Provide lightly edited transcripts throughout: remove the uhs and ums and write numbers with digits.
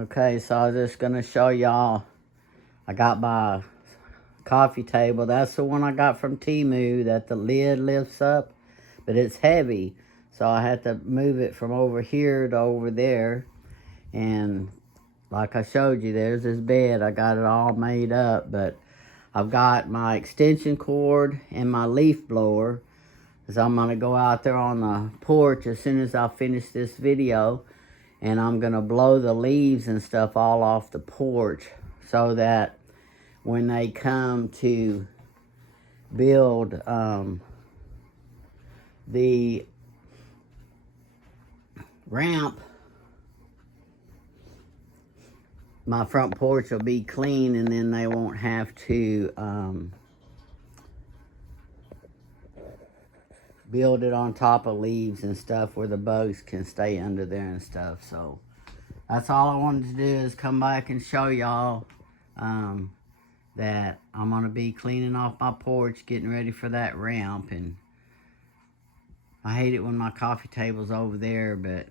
Okay, so I was just gonna show y'all. I got my coffee table. That's the one I got from Temu that the lid lifts up, but it's heavy. So I had to move it from over here to over there. And like I showed you, there's this bed. I got it all made up, but I've got my extension cord and my leaf blower. Because I'm gonna go out there on the porch as soon as I finish this video, and I'm gonna blow the leaves and stuff all off the porch so that when they come to build the ramp, my front porch will be clean, and then they won't have to build it on top of leaves and stuff where the bugs can stay under there and stuff. So that's all I wanted to do, is come back and show y'all that I'm going to be cleaning off my porch, getting ready for that ramp. And I hate it when my coffee table's over there, but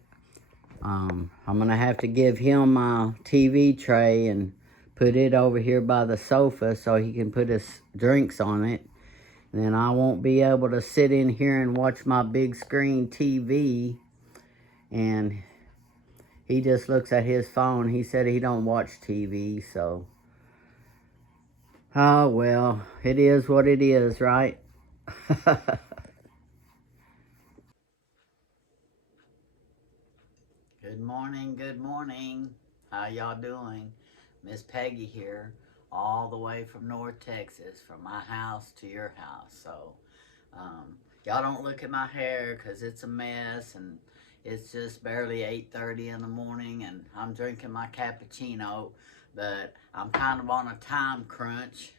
I'm going to have to give him my TV tray and put it over here by the sofa so he can put his drinks on it. And then I won't be able to sit in here and watch my big screen TV. And he just looks at his phone. He said he don't watch TV, so... Oh, well, it is what it is, right? Good morning, good morning. How y'all doing? Miss Peggy here, all the way from North Texas, from my house to your house. So, y'all don't look at my hair because it's a mess, and it's just barely 8:30 in the morning, and I'm drinking my cappuccino, but I'm kind of on a time crunch.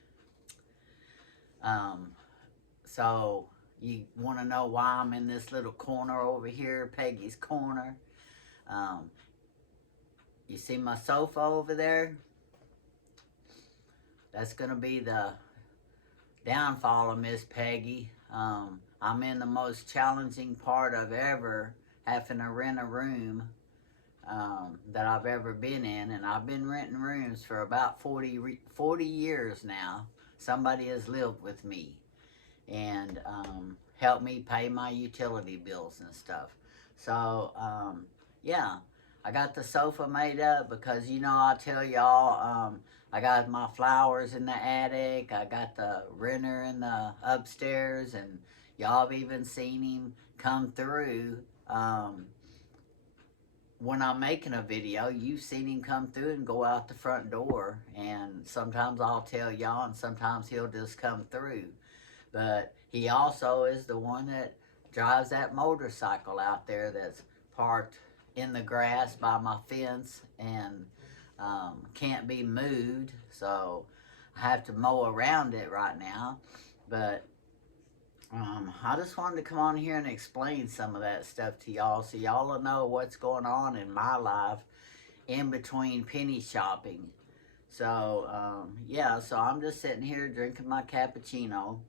So you want to know why I'm in this little corner over here, Peggy's corner. You see my sofa over there? That's going to be the downfall of Miss Peggy. I'm in the most challenging part of ever having to rent a room that I've ever been in. And I've been renting rooms for about 40 years now. Somebody has lived with me and help me pay my utility bills and stuff. So, yeah, I got the sofa made up because, you know, I tell y'all, I got my flowers in the attic, I got the renter in the upstairs, and y'all have even seen him come through. When I'm making a video, you've seen him come through and go out the front door, and sometimes I'll tell y'all, and sometimes he'll just come through. But he also is the one that drives that motorcycle out there that's parked in the grass by my fence and can't be moved. So I have to mow around it right now. But I just wanted to come on here and explain some of that stuff to y'all so y'all will know what's going on in my life in between penny shopping. So, yeah, so I'm just sitting here drinking my cappuccino.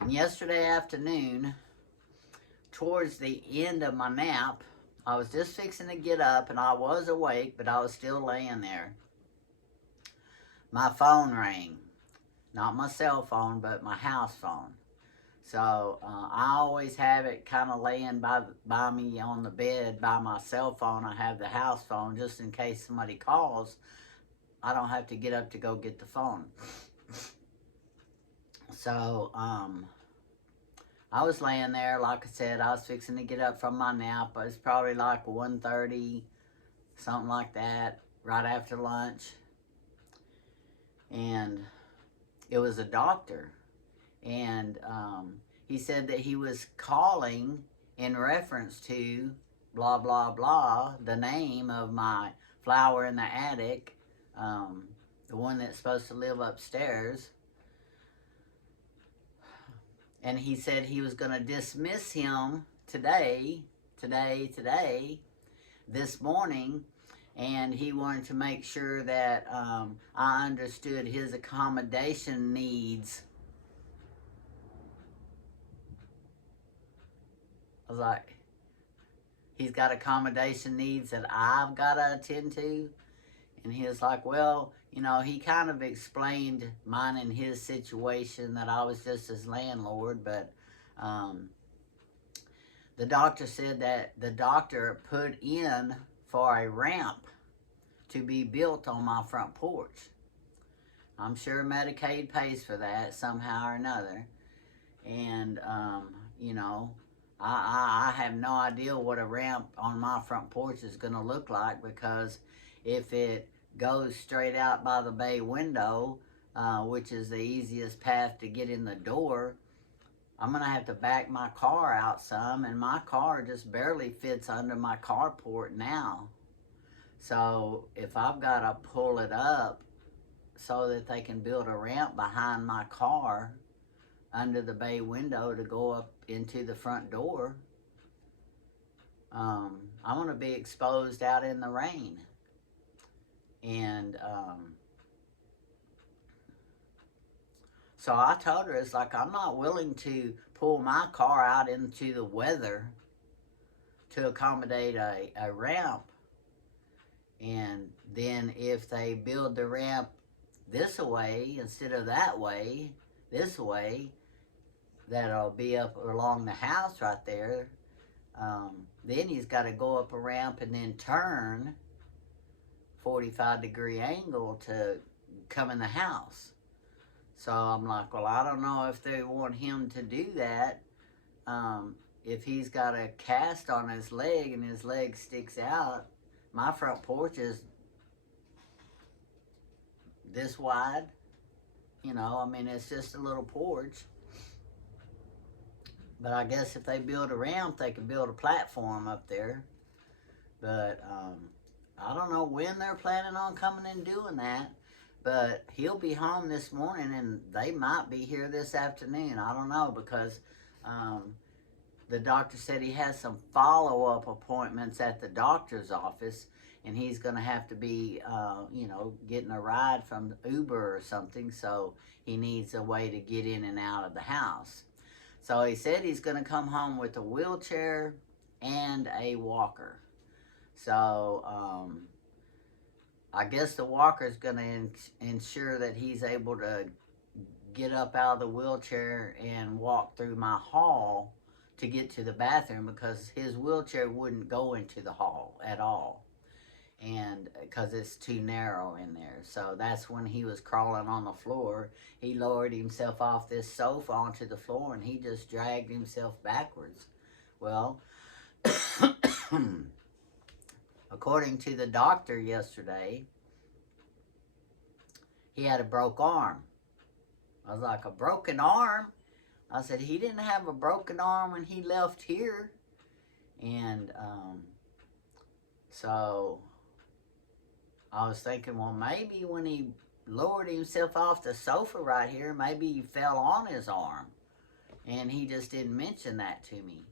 And yesterday afternoon, towards the end of my nap, I was just fixing to get up, and I was awake, but I was still laying there. My phone rang. Not my cell phone, but my house phone. So I always have it kind of laying by me on the bed by my cell phone. I have the house phone just in case somebody calls. I don't have to get up to go get the phone. So I was laying there, like I said, I was fixing to get up from my nap. It was probably like 1:30, something like that, right after lunch. And it was a doctor. And he said that he was calling in reference to blah, blah, blah, the name of my flower in the attic, the one that's supposed to live upstairs. And he said he was going to dismiss him today, this morning. And he wanted to make sure that I understood his accommodation needs. I was like, he's got accommodation needs that I've got to attend to. And he was like, well, he kind of explained mine and his situation, that I was just his landlord. But the doctor said that the doctor put in for a ramp to be built on my front porch. I'm sure Medicaid pays for that somehow or another. And, I have no idea what a ramp on my front porch is going to look like, because if it goes straight out by the bay window, which is the easiest path to get in the door, I'm going to have to back my car out some, and my car just barely fits under my carport now. So if I've got to pull it up so that they can build a ramp behind my car under the bay window to go up into the front door, I'm going to be exposed out in the rain. And so I told her, it's like, I'm not willing to pull my car out into the weather to accommodate a ramp. And then if they build the ramp this way instead of that way, this way, that'll be up along the house right there. Then he's got to go up a ramp and then turn 45-degree angle to come in the house. So I'm like, well, I don't know if they want him to do that. If he's got a cast on his leg and his leg sticks out, my front porch is this wide. It's just a little porch. But I guess if they build a ramp, they can build a platform up there. But I don't know when they're planning on coming and doing that. But he'll be home this morning, and they might be here this afternoon. I don't know, because the doctor said he has some follow-up appointments at the doctor's office, and he's going to have to be, getting a ride from Uber or something, so he needs a way to get in and out of the house. So he said he's going to come home with a wheelchair and a walker. So I guess the walker is going to ensure that he's able to get up out of the wheelchair and walk through my hall to get to the bathroom, because his wheelchair wouldn't go into the hall at all, and because it's too narrow in there. So that's when he was crawling on the floor. He lowered himself off this sofa onto the floor, and he just dragged himself backwards. Well, according to the doctor yesterday, he had a broke arm. I was like, a broken arm? I said, he didn't have a broken arm when he left here. And so I was thinking, well, maybe when he lowered himself off the sofa right here, maybe he fell on his arm. And he just didn't mention that to me.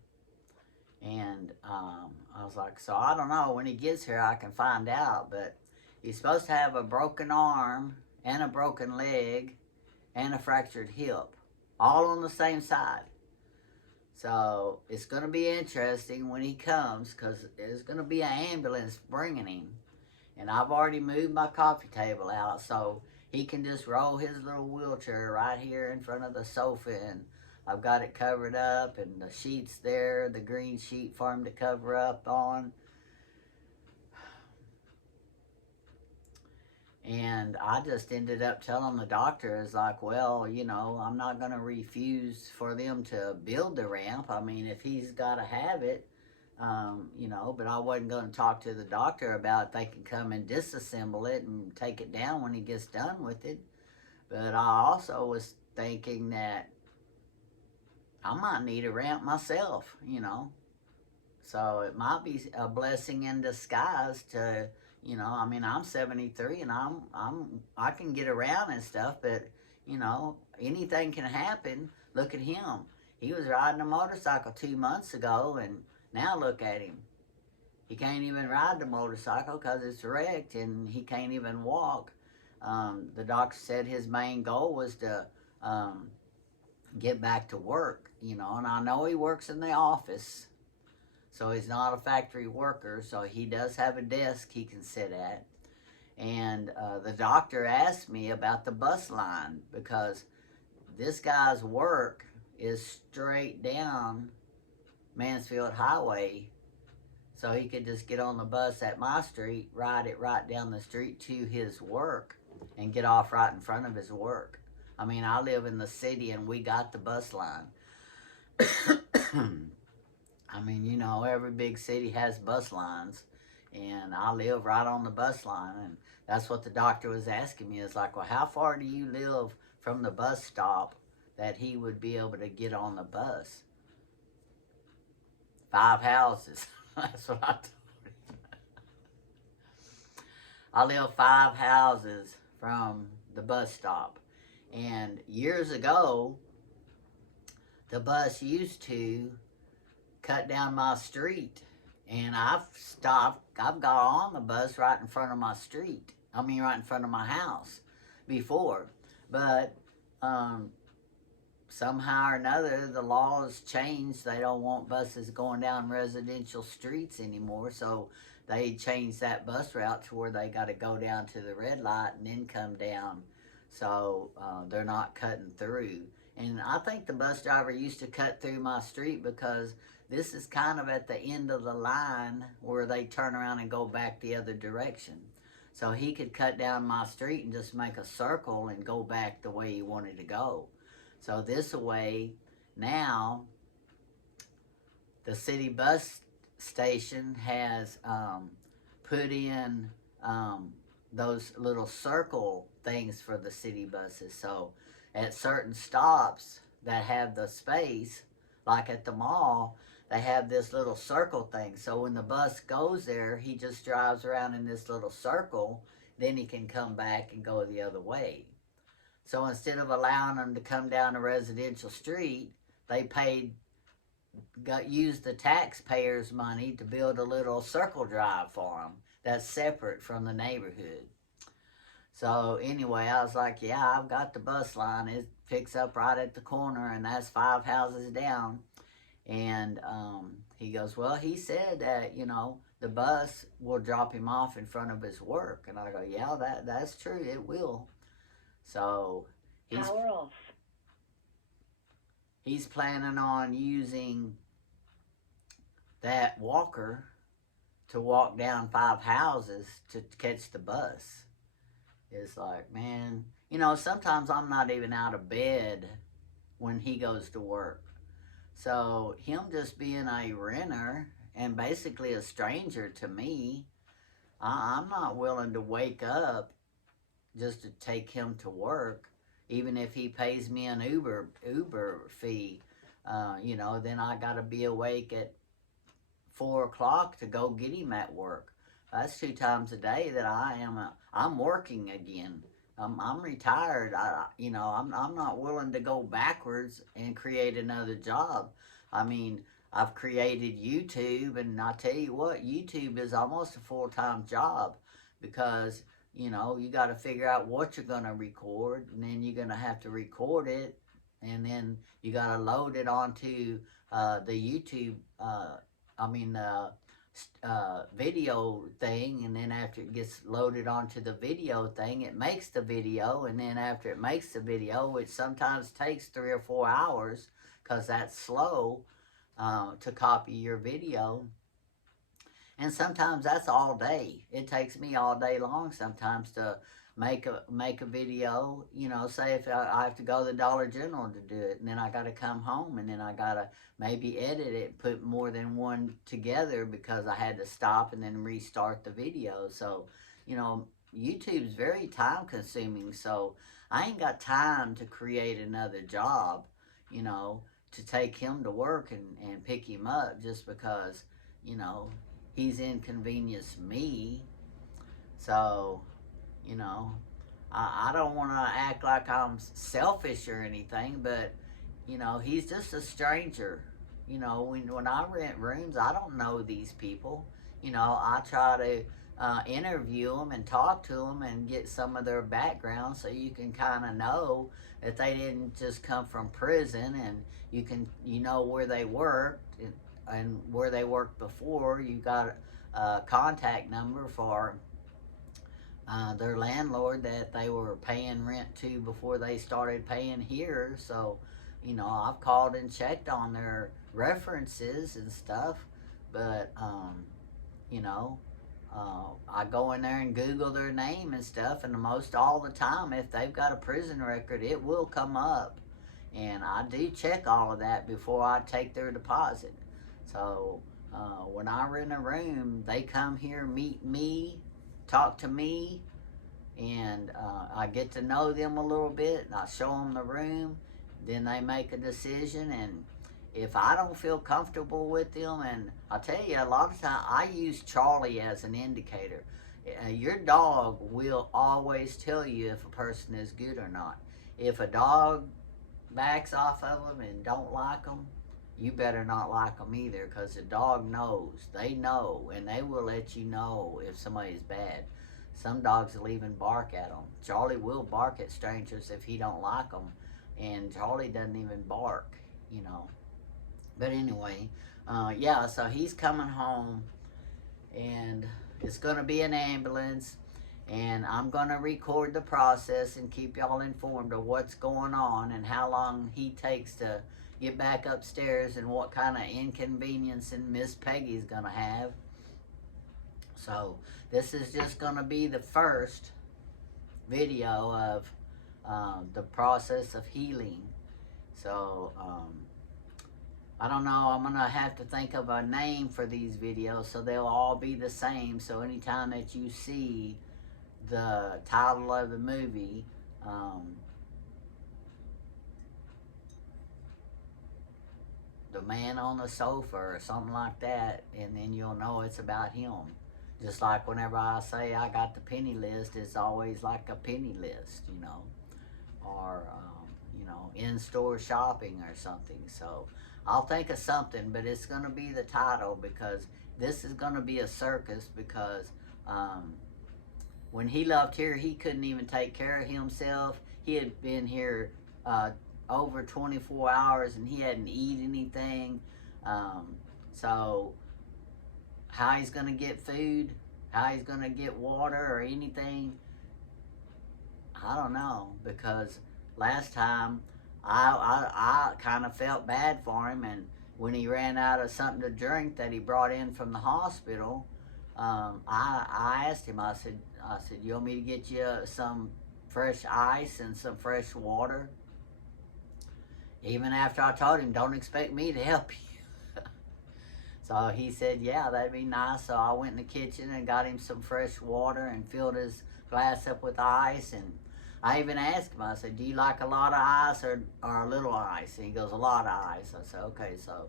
And I was like, so I don't know. When he gets here, I can find out. But he's supposed to have a broken arm and a broken leg and a fractured hip, all on the same side. So it's going to be interesting when he comes, because there's going to be an ambulance bringing him. And I've already moved my coffee table out, so he can just roll his little wheelchair right here in front of the sofa, and I've got it covered up, and the sheet's there, the green sheet for him to cover up on. And I just ended up telling the doctor, is like, well, I'm not going to refuse for them to build the ramp. I mean, if he's got to have it, but I wasn't going to talk to the doctor about if they can come and disassemble it and take it down when he gets done with it. But I also was thinking that I might need a ramp myself, So it might be a blessing in disguise to, I'm 73 and I can get around and stuff, but, anything can happen. Look at him. He was riding a motorcycle 2 months ago, and now look at him. He can't even ride the motorcycle because it's wrecked, and he can't even walk. The doctor said his main goal was to get back to work, and I know he works in the office, So he's not a factory worker, so he does have a desk he can sit at. And the doctor asked me about the bus line because this guy's work is straight down Mansfield Highway, so he could just get on the bus at my street, ride it right down the street to his work, and get off right in front of his work. I mean, I live in the city and we got the bus line. I mean, you know, every big city has bus lines, and I live right on the bus line, and that's what the doctor was asking me. Is like, well, how far do you live from the bus stop that he would be able to get on the bus? 5 houses. That's what I told him. I live 5 houses from the bus stop. And years ago, the bus used to cut down my street. And I've got on the bus right in front of my street. I mean, right in front of my house before. But somehow or another, the laws changed. They don't want buses going down residential streets anymore, so they changed that bus route to where they got to go down to the red light and then come down, so they're not cutting through. And I think the bus driver used to cut through my street because this is kind of at the end of the line where they turn around and go back the other direction. So he could cut down my street and just make a circle and go back the way he wanted to go. So this way, now, the city bus station has put in those little circle things for the city buses. So at certain stops that have the space, like at the mall, they have this little circle thing. So when the bus goes there, he just drives around in this little circle, then he can come back and go the other way. So instead of allowing them to come down a residential street, they used the taxpayers' money to build a little circle drive for them that's separate from the neighborhood. So anyway, I was like, yeah, I've got the bus line. It picks up right at the corner, and that's 5 houses down. And he goes, well, he said that, you know, the bus will drop him off in front of his work. And I go, yeah, that's true. It will. So he's planning on using that walker to walk down 5 houses to catch the bus. It's like, man, you know, sometimes I'm not even out of bed when he goes to work. So him just being a renter and basically a stranger to me, I'm not willing to wake up just to take him to work, even if he pays me an Uber fee. You know, then I got to be awake at 4 o'clock to go get him at work. That's 2 times a day that I'm working again. I'm retired. I'm not willing to go backwards and create another job. I mean, I've created YouTube, and I tell you what, YouTube is almost a full-time job because, you know, you got to figure out what you're going to record, and then you're going to have to record it, and then you got to load it onto the YouTube, video thing, and then after it gets loaded onto the video thing, it makes the video, and then after it makes the video, which sometimes takes 3 or 4 hours, because that's slow to copy your video. And sometimes that's all day. It takes me all day long sometimes to make a video. You know, say if I have to go to the Dollar General to do it, and then I got to come home, and then I got to maybe edit it, put more than one together because I had to stop and then restart the video. So, you know, YouTube's very time consuming. So I ain't got time to create another job, you know, to take him to work and pick him up just because, you know, he's inconvenienced me. So, you know, I don't want to act like I'm selfish or anything, but, you know, he's just a stranger. You know, when I rent rooms, I don't know these people. You know, I try to interview them and talk to them and get some of their background so you can kind of know that they didn't just come from prison, and you know where they worked, and where they worked before, you got a contact number for their landlord that they were paying rent to before they started paying here. So, I've called and checked on their references and stuff, but, you know, I go in there and Google their name and stuff, and most all the time, if they've got a prison record, it will come up. And I do check all of that before I take their deposit. So when I rent a room, they come here, meet me, talk to me, and I get to know them a little bit. And I show them the room, then they make a decision. And if I don't feel comfortable with them, and I'll tell you, a lot of times I use Charlie as an indicator. Your dog will always tell you if a person is good or not. If a dog backs off of them and don't like them, you better not like them either, because the dog knows. They know, and they will let you know if somebody's bad. Some dogs will even bark at them. Charlie will bark at strangers if he don't like them, and Charlie doesn't even bark, you know. But anyway, yeah, so he's coming home, and it's going to be an ambulance, and I'm going to record the process and keep y'all informed of what's going on and how long he takes to get back upstairs and what kind of inconvenience and Miss Peggy's going to have. So this is just going to be the first video of the process of healing. So I don't know, I'm going to have to think of a name for these videos so they'll all be the same. So anytime that you see the title of the movie, The Man on the Sofa or something like that, and then you'll know it's about him. Just like whenever I say I got the penny list, it's always like a penny list, you know, or, in-store shopping or something. So I'll think of something, but it's going to be the title, because this is going to be a circus, because when he left here, he couldn't even take care of himself. He had been here over 24 hours and he hadn't eaten anything. So how he's going to get food, how he's going to get water or anything, I don't know, because last time I kind of felt bad for him, and when he ran out of something to drink that he brought in from the hospital, I asked him, I said, you want me to get you some fresh ice and some fresh water? Even after I told him, don't expect me to help you. So he said, yeah, that'd be nice. So I went in the kitchen and got him some fresh water and filled his glass up with ice. And I even asked him, I said, do you like a lot of ice or a little ice? And he goes, a lot of ice. I said, okay, so,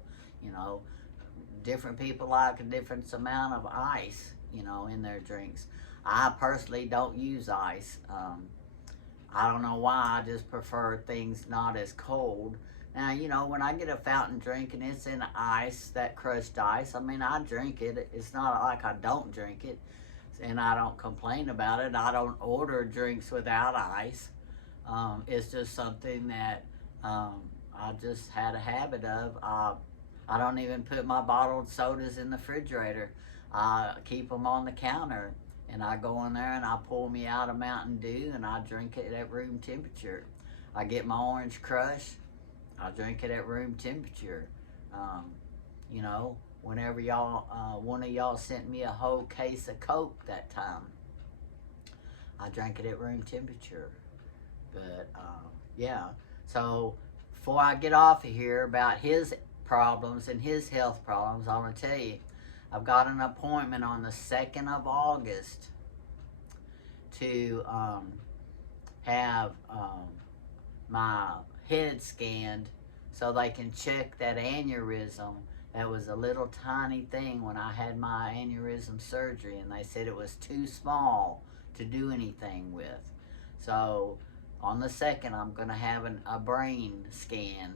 different people like a different amount of ice, in their drinks. I personally don't use ice. I don't know why, I just prefer things not as cold. Now, when I get a fountain drink and it's in ice, that crushed ice, I drink it. It's not like I don't drink it, and I don't complain about it. I don't order drinks without ice. It's just something that I just had a habit of. I don't even put my bottled sodas in the refrigerator. I keep them on the counter, and I go in there and I pull me out a Mountain Dew and I drink it at room temperature. I get my Orange Crush, I drink it at room temperature. Whenever y'all, one of y'all sent me a whole case of Coke that time, I drank it at room temperature. But yeah, so before I get off of here about his problems and his health problems, I want to tell you, I've got an appointment on the 2nd of August to have my head scanned so they can check that aneurysm. That was a little tiny thing when I had my aneurysm surgery, and they said it was too small to do anything with. So on the 2nd, I'm going to have a brain scan.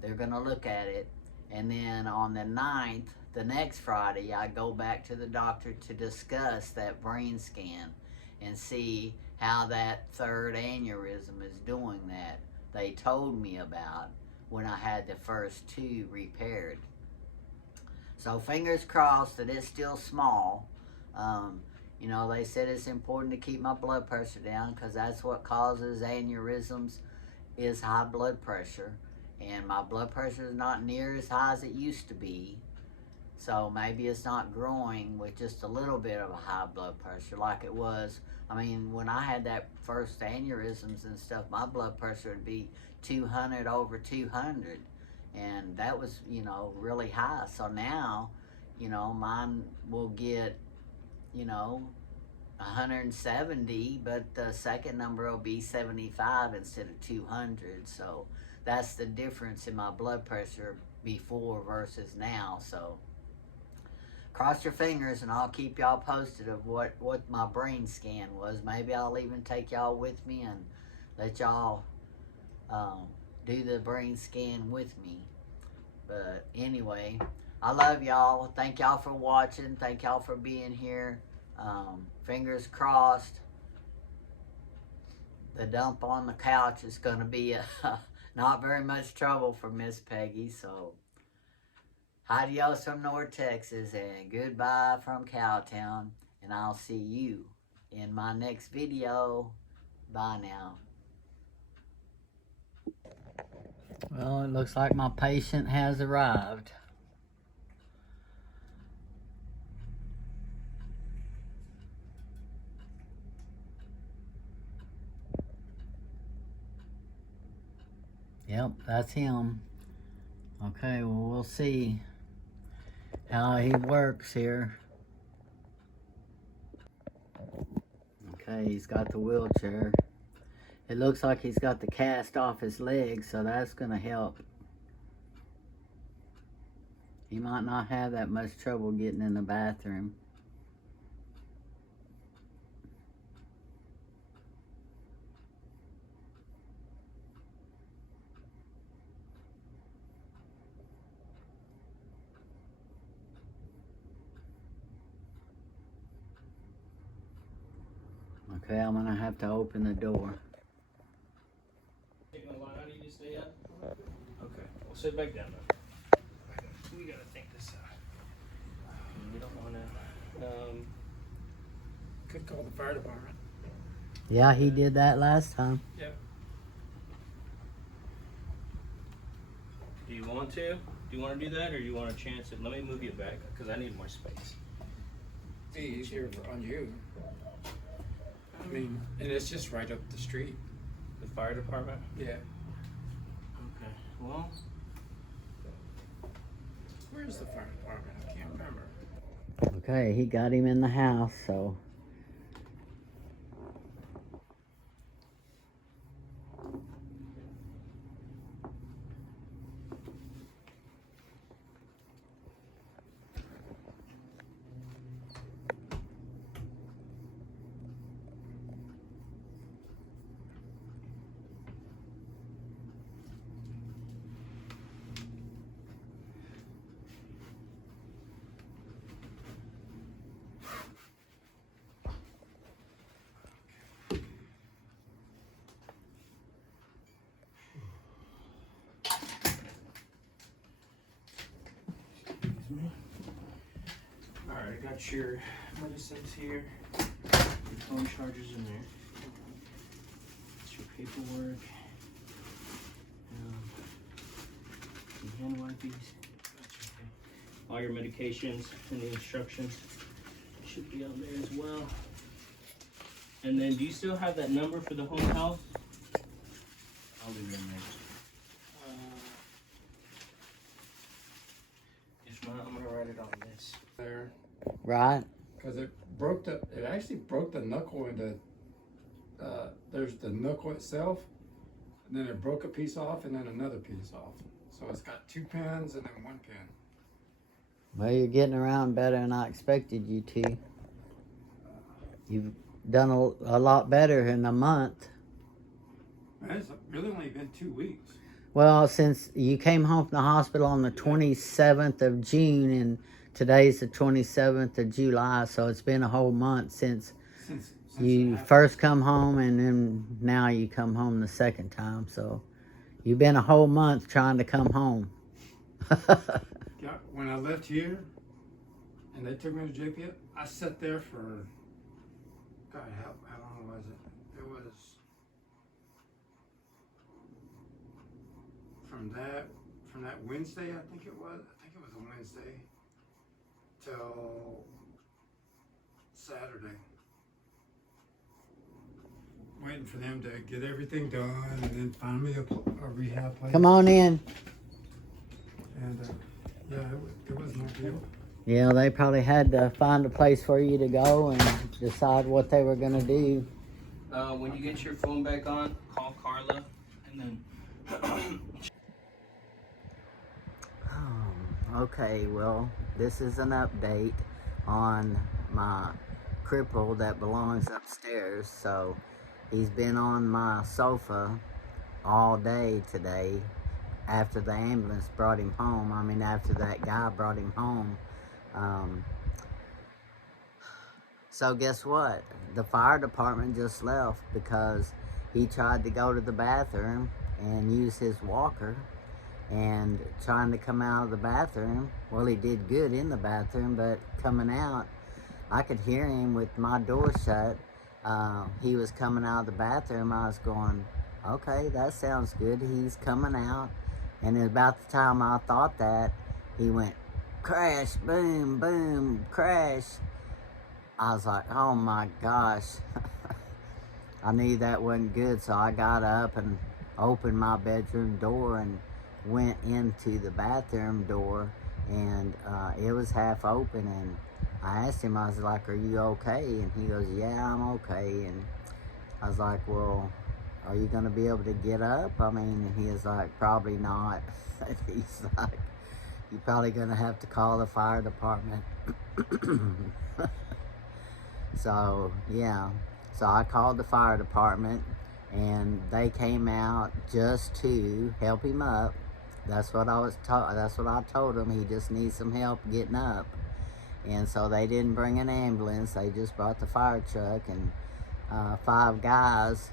They're going to look at it. And then on the 9th, the next Friday, I go back to the doctor to discuss that brain scan and see how that third aneurysm is doing that they told me about when I had the first two repaired. So fingers crossed that it's still small. You know, they said it's important to keep my blood pressure down because that's what causes aneurysms is high blood pressure. And my blood pressure is not near as high as it used to be. So maybe it's not growing with just a little bit of a high blood pressure like it was. I mean, when I had that first aneurysms and stuff, my blood pressure would be 200 over 200. And that was, you know, really high. So now, you know, mine will get, you know, 170, but the second number will be 75 instead of 200. So that's the difference in my blood pressure before versus now. So cross your fingers and I'll keep y'all posted of what my brain scan was. Maybe I'll even take y'all with me and let y'all do the brain scan with me. But anyway, I love y'all. Thank y'all for watching. Thank y'all for being here. Fingers crossed. The dump on the couch is going to be not very much trouble for Miss Peggy. So, adios from North Texas and goodbye from Cowtown. And I'll see you in my next video. Bye now. Well, it looks like my patient has arrived. Yep, that's him. Okay, well, we'll see how he works here. Okay, he's got the wheelchair. It looks like he's got the cast off his leg, so that's going to help. He might not have that much trouble getting in the bathroom. Okay, I'm going to have to open the door. Taking a lot out of you to stay up? Okay, we'll sit back down then. We gotta think this out. We don't wanna, Could call the fire department. Yeah, he did that last time. Yeah. do you want to? Do you wanna do that or do you wanna chance it? Let me move you back, cause I need more space. Be easier on you. I mean, and it's just right up the street. The fire department? Yeah. Okay, well, Where's the fire department? I can't remember. Okay, he got him in the house, so. alright, I got your medicines here. Your phone chargers in there. That's your paperwork. Some hand wipes. All your medications and the instructions should be on there as well. And then, do you still have that number for the home health? I'll leave it in there. If not, I'm gonna write it on this. There. Right? Because it actually broke the knuckle into, there's the knuckle itself, and then it broke a piece off and then another piece off. So it's got 2 pins and then 1 pin. Well, you're getting around better than I expected you to. You've done a lot better in a month. Man, it's really only been 2 weeks. Well, since you came home from the hospital on the 27th of June and today's the 27th of July, so it's been a whole month since you first come home and then now you come home the second time. So you've been a whole month trying to come home. when I left here and they took me to JPS, I sat there for, God, how long was it? It was from that Wednesday, I think it was a Wednesday, till Saturday. Waiting for them to get everything done and then find me a rehab place. Come on in. And yeah, it was no deal. Yeah, they probably had to find a place for you to go and decide what they were gonna do. When you get your phone back on, call Carla, and then. Okay, well, this is an update on my cripple that belongs upstairs. So he's been on my sofa all day today after the ambulance brought him home. I mean, after that guy brought him home. So guess what? The fire department just left because he tried to go to the bathroom and use his walker, and trying to come out of the bathroom, well, he did good in the bathroom, but coming out, I could hear him with my door shut. He was coming out of the bathroom. I was going, okay, that sounds good. He's coming out. And at about the time I thought that, he went crash, boom, boom, crash. I was like, oh my gosh. I knew that wasn't good, so I got up and opened my bedroom door and went into the bathroom door, and it was half open, and I asked him, I was like, are you okay? And he goes, yeah, I'm okay. And I was like, well, are you gonna be able to get up? I mean, and he was like, probably not. He's like, you're probably gonna have to call the fire department. So yeah, so I called the fire department, and they came out just to help him up. That's what I was that's what I told him. He just needs some help getting up. And so they didn't bring an ambulance. They just brought the fire truck, and 5 guys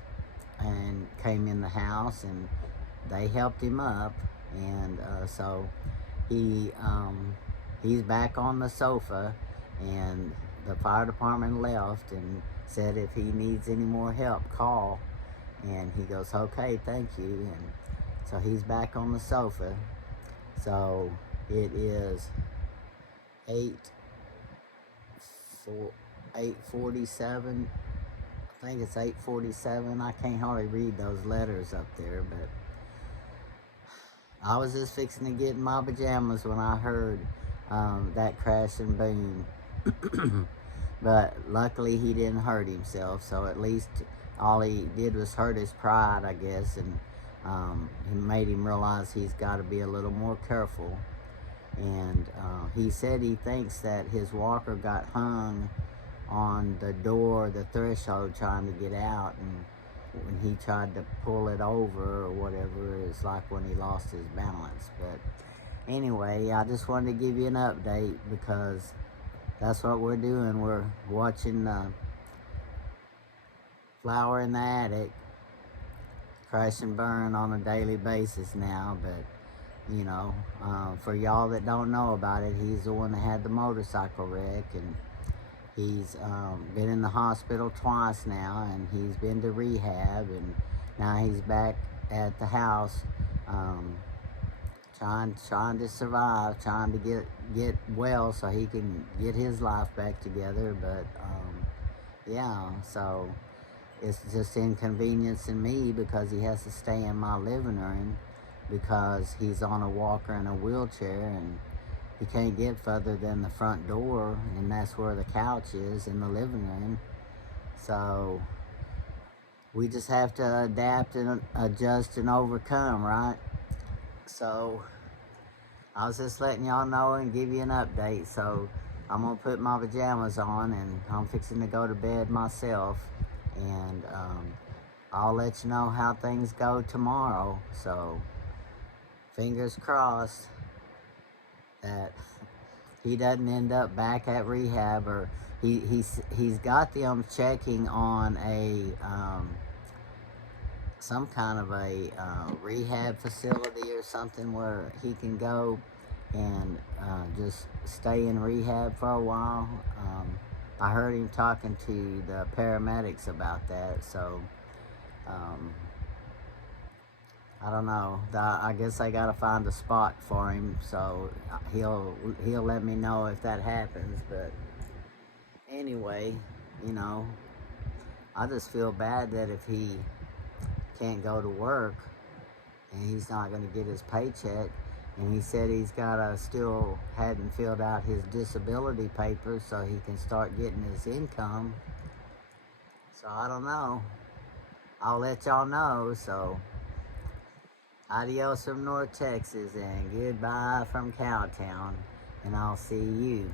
and came in the house, and they helped him up. And so he's back on the sofa, and the fire department left and said if he needs any more help, call. And he goes, okay, thank you. And so he's back on the sofa. So it is 8:47. I think it's 8:47. I can't hardly read those letters up there, but I was just fixing to get in my pajamas when I heard that crash and boom. But luckily he didn't hurt himself, so at least all he did was hurt his pride, I guess, and he made him realize he's got to be a little more careful. And he said he thinks that his walker got hung on the door, the threshold, trying to get out, and when he tried to pull it over or whatever, it's like when he lost his balance. But anyway, I just wanted to give you an update because that's what we're doing. We're watching Flower in the Attic crash and burn on a daily basis now. But you know, for y'all that don't know about it, he's the one that had the motorcycle wreck, and he's been in the hospital twice now, and he's been to rehab, and now he's back at the house, trying to survive, trying to get well so he can get his life back together. But yeah, so it's just inconveniencing me because he has to stay in my living room because he's on a walker and a wheelchair, and he can't get further than the front door, and that's where the couch is in the living room. So we just have to adapt and adjust and overcome, right? So I was just letting y'all know and give you an update. So I'm gonna put my pajamas on, and I'm fixing to go to bed myself, and I'll let you know how things go tomorrow. So fingers crossed that he doesn't end up back at rehab, or he's got them checking on a some kind of a rehab facility or something where he can go and just stay in rehab for a while. I heard him talking to the paramedics about that, so I don't know. I guess I gotta find a spot for him, so he'll let me know if that happens. But anyway, you know, I just feel bad that if he can't go to work and he's not gonna get his paycheck, and he said he's still hadn't filled out his disability papers so he can start getting his income. So I don't know. I'll let y'all know. So adios from North Texas and goodbye from Cowtown. And I'll see you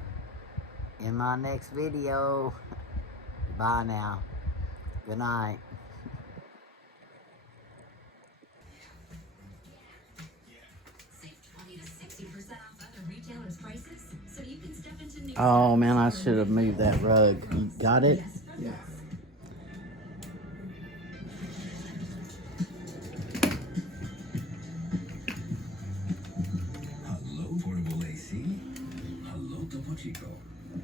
in my next video. Bye now. Good night. Oh man, I should have moved that rug. You got it? Yeah. Hello, portable AC. Hello, Topo Chico.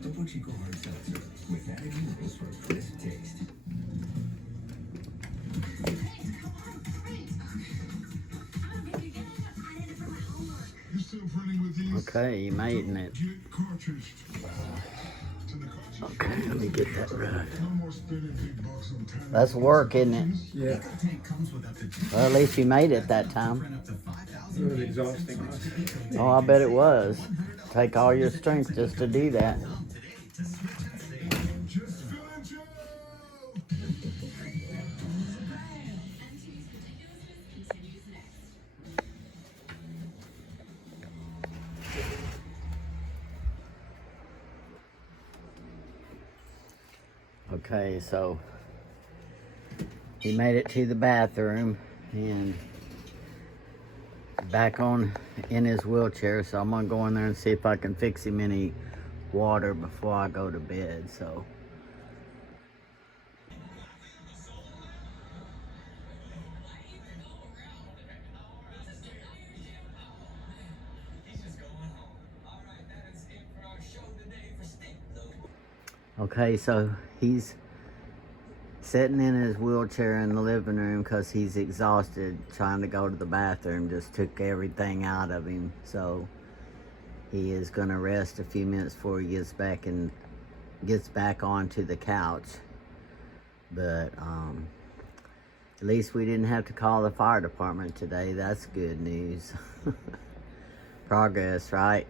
Topo Chico hard seltzer with added minerals for a crisp taste. Okay, you made it. Okay, let me get that rug. That's work, isn't it? Yeah. Well, at least you made it that time. It was exhausting. Huh? Oh, I bet it was. Take all your strength just to do that. Okay, so he made it to the bathroom and back on in his wheelchair, so I'm gonna go in there and see if I can fix him any water before I go to bed. So okay, so he's sitting in his wheelchair in the living room because he's exhausted trying to go to the bathroom. Just took everything out of him. So he is going to rest a few minutes before he gets back onto the couch. But at least we didn't have to call the fire department today. That's good news. Progress, right?